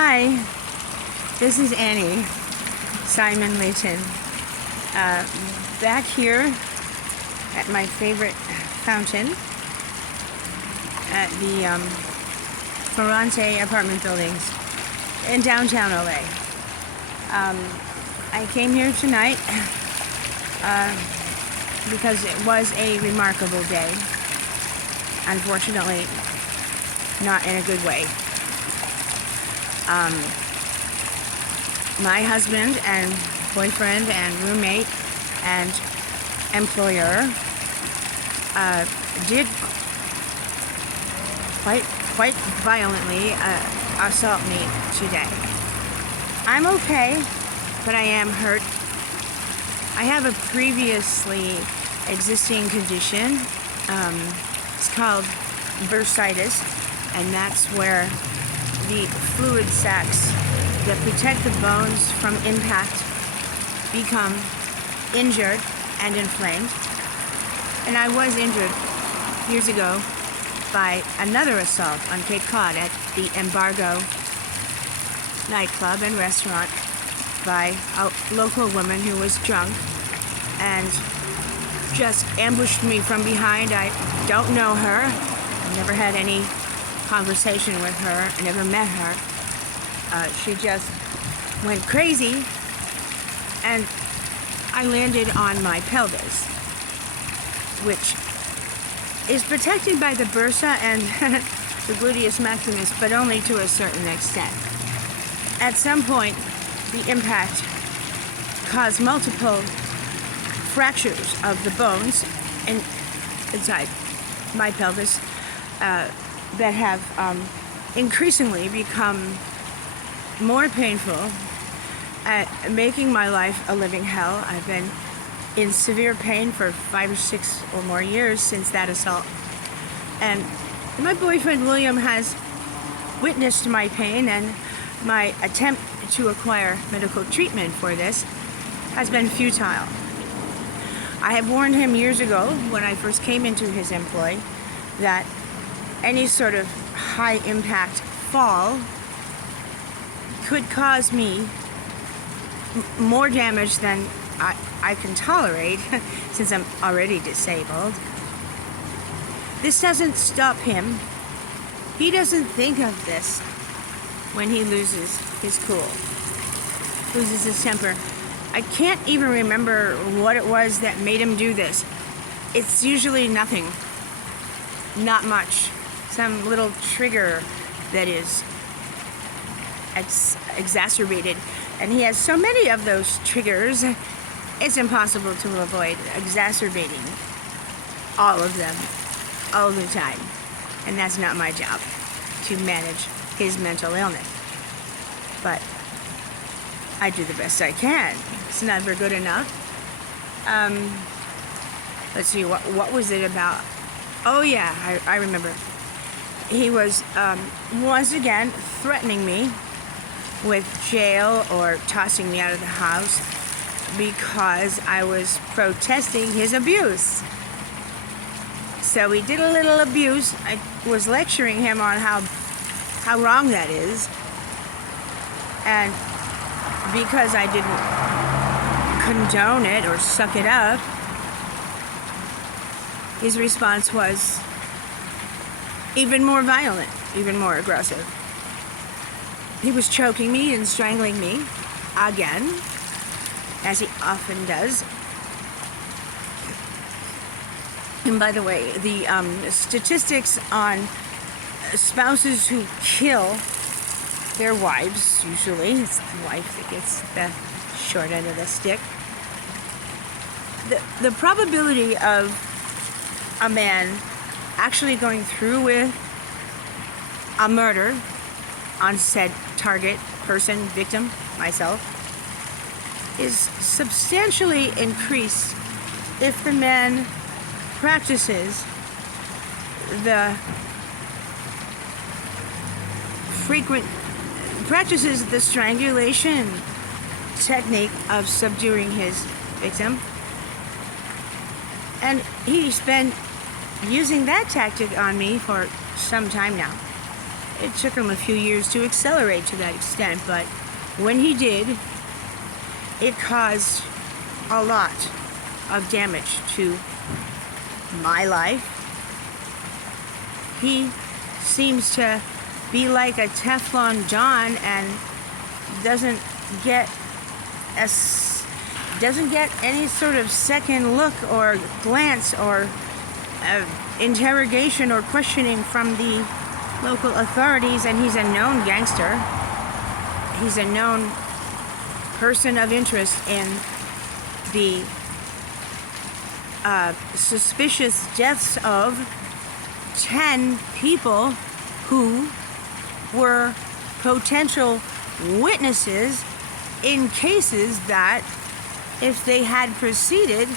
Hi, this is Annie Simon Layton, back here at my favorite fountain at the Ferrante apartment buildings in downtown LA. I came here tonight because it was a remarkable day. Unfortunately, not in a good way. My husband and boyfriend and roommate and employer did quite violently assault me today. I'm okay, but I am hurt. I have a previously existing condition. It's called bursitis, and that's where the fluid sacs that protect the bones from impact become injured and inflamed. And I was injured years ago by another assault on Cape Cod at the Embargo nightclub and restaurant by a local woman who was drunk and just ambushed me from behind. I don't know her. I've never had any conversation with her. I never met her. She just went crazy, and I landed on my pelvis, which is protected by the bursa and the gluteus maximus, but only to a certain extent. At some point, the impact caused multiple fractures of the bones inside my pelvis that have increasingly become more painful, making my life a living hell. I've been in severe pain for 5 or 6 or more years since that assault. And my boyfriend William has witnessed my pain, and my attempt to acquire medical treatment for this has been futile. I have warned him years ago when I first came into his employ that any sort of high impact fall could cause me more damage than I can tolerate since I'm already disabled. This doesn't stop him. He doesn't think of this when he loses his cool, loses his temper. I can't even remember what it was that made him do this. It's usually nothing, not much. Some little trigger that is exacerbated, and he has so many of those triggers, it's impossible to avoid exacerbating all of them all the time. And that's not my job, to manage his mental illness. But I do the best I can. It's never good enough. Let's see, what was it about? Oh yeah, I remember. He was once again threatening me with jail or tossing me out of the house because I was protesting his abuse. So we did a little abuse. I was lecturing him on how wrong that is. And because I didn't condone it or suck it up, his response was even more violent, even more aggressive. He was choking me and strangling me again, as he often does. And by the way, the statistics on spouses who kill their wives, usually it's the wife that gets the short end of the stick. The probability of a man actually going through with a murder on said target, person, victim, myself, is substantially increased if the man practices the strangulation technique of subduing his victim. And he's been using that tactic on me for some time now. it took him a few years to accelerate to that extent, but when he did, it caused a lot of damage to my life. He seems to be like a Teflon Don and doesn't get any sort of second look or glance or interrogation or questioning from the local authorities, and he's a known gangster. He's a known person of interest in the suspicious deaths of 10 people who were potential witnesses in cases that, if they had proceeded,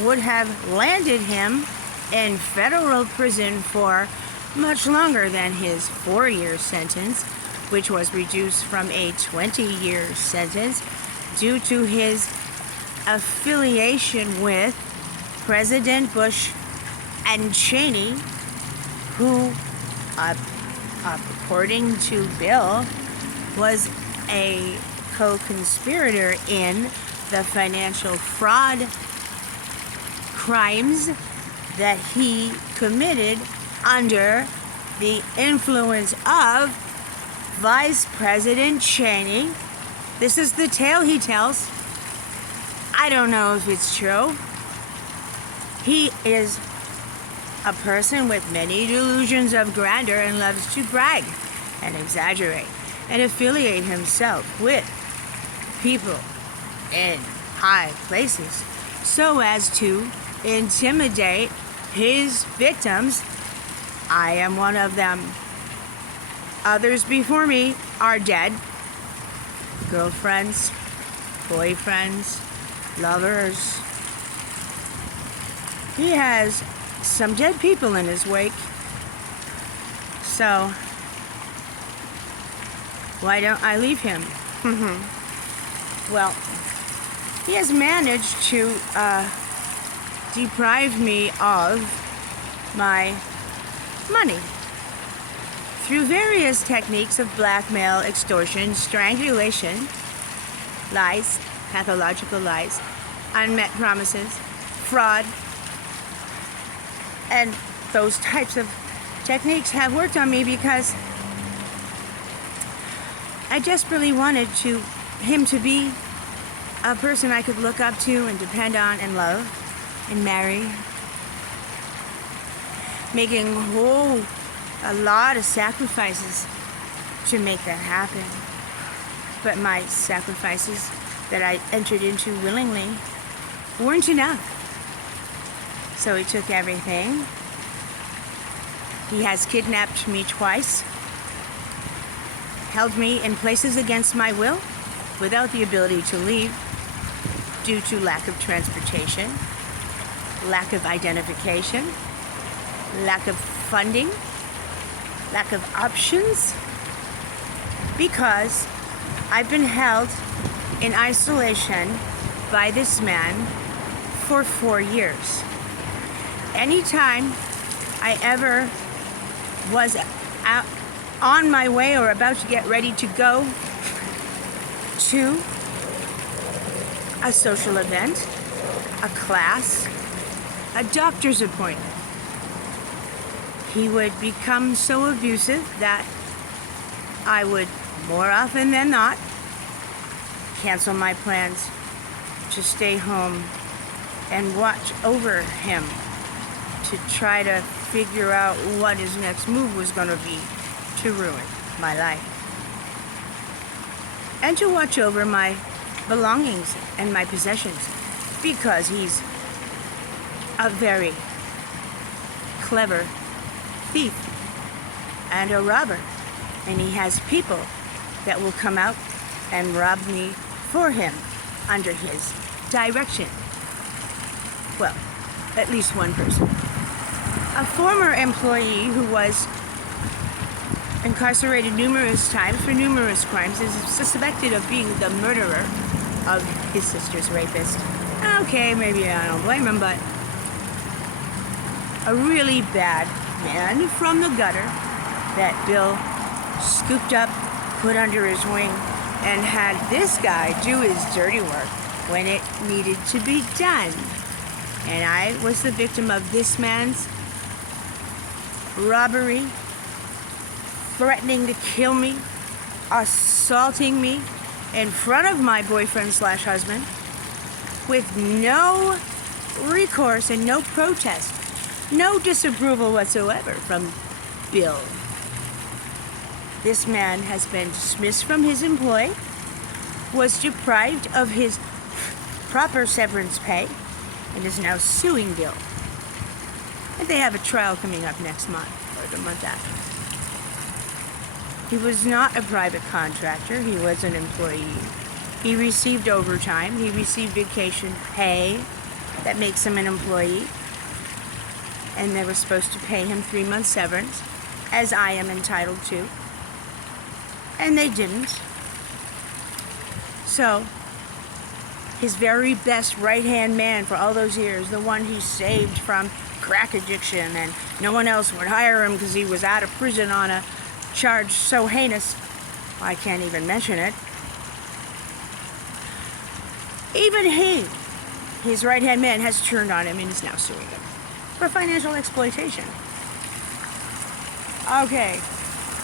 would have landed him in federal prison for much longer than his 4-year sentence, which was reduced from a 20-year sentence due to his affiliation with President Bush and Cheney, who, according to Bill, was a co-conspirator in the financial fraud crimes that he committed under the influence of Vice President Cheney. This is the tale he tells. I don't know if it's true. He is a person with many delusions of grandeur and loves to brag and exaggerate and affiliate himself with people in high places so as to intimidate his victims. I am one of them. Others before me are dead. Girlfriends, boyfriends, lovers. He has some dead people in his wake. So, why don't I leave him? Well, he has managed to deprive me of my money through various techniques of blackmail, extortion, strangulation, lies, pathological lies, unmet promises, fraud, and those types of techniques have worked on me because I desperately wanted him to be a person I could look up to and depend on and love and marry, making a lot of sacrifices to make that happen. But my sacrifices that I entered into willingly weren't enough. So he took everything. He has kidnapped me twice, held me in places against my will without the ability to leave due to lack of transportation, lack of identification, lack of funding, lack of options, because I've been held in isolation by this man for 4 years. Anytime I ever was out on my way or about to get ready to go to a social event, a class, a doctor's appointment, he would become so abusive that I would, more often than not, cancel my plans to stay home and watch over him to try to figure out what his next move was going to be to ruin my life. And to watch over my belongings and my possessions, because he's a very clever thief and a robber, and he has people that will come out and rob me for him under his direction. Well, at least one person. A former employee who was incarcerated numerous times for numerous crimes is suspected of being the murderer of his sister's rapist. Okay, maybe I don't blame him, but a really bad man from the gutter that Bill scooped up, put under his wing, and had this guy do his dirty work when it needed to be done. And I was the victim of this man's robbery, threatening to kill me, assaulting me in front of my boyfriend/husband with no recourse and no protest, no disapproval whatsoever from Bill. This man has been dismissed from his employ, was deprived of his proper severance pay, and is now suing Bill. And they have a trial coming up next month, or the month after. He was not a private contractor, he was an employee. He received overtime, he received vacation pay that makes him an employee. And they were supposed to pay him 3 months severance, as I am entitled to. And they didn't. So, his very best right-hand man for all those years, the one he saved from crack addiction, and no one else would hire him because he was out of prison on a charge so heinous, I can't even mention it. Even he, his right-hand man, has turned on him and is now suing him for financial exploitation. Okay,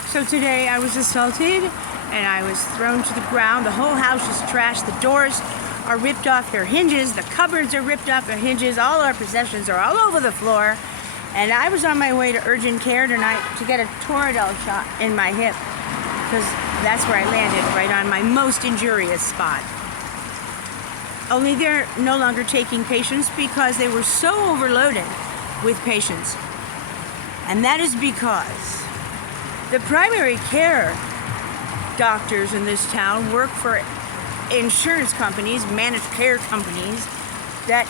so today I was assaulted and I was thrown to the ground. The whole house is trashed. The doors are ripped off their hinges. The cupboards are ripped off their hinges. All our possessions are all over the floor. And I was on my way to urgent care tonight to get a Toradol shot in my hip, because that's where I landed, right on my most injurious spot. Only they're no longer taking patients because they were so overloaded with patients. And that is because the primary care doctors in this town work for insurance companies, managed care companies, that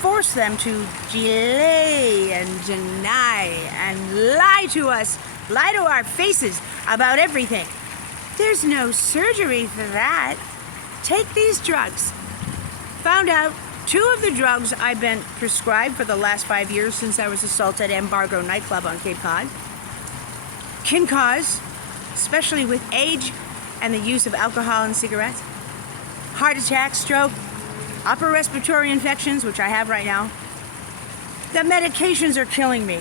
force them to delay and deny and lie to us, lie to our faces about everything. There's no surgery for that. Take these drugs. Found out 2 of the drugs I've been prescribed for the last 5 years since I was assaulted at Embargo nightclub on Cape Cod can cause, especially with age and the use of alcohol and cigarettes, heart attack, stroke, upper respiratory infections, which I have right now. The medications are killing me.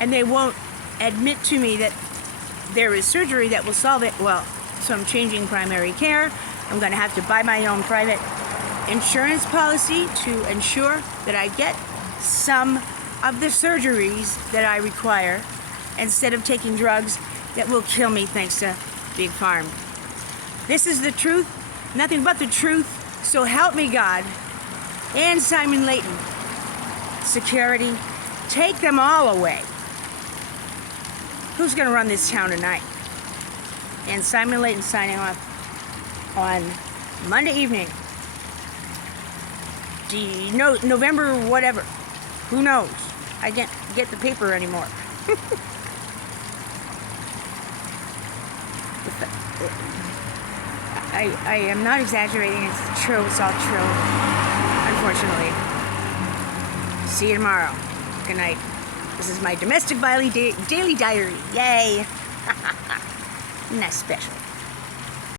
And they won't admit to me that there is surgery that will solve it. Well, so I'm changing primary care. I'm going to have to buy my own private insurance policy to ensure that I get some of the surgeries that I require instead of taking drugs that will kill me thanks to Big Farm. This is the truth, nothing but the truth. So help me God, and Simon Layton, security, take them all away. Who's going to run this town tonight? And Simon Layton signing off on Monday evening. November whatever. Who knows? I can't get the paper anymore. I am not exaggerating. It's true. It's all true. Unfortunately. See you tomorrow. Good night. This is my domestic violence daily diary. Yay. Not special.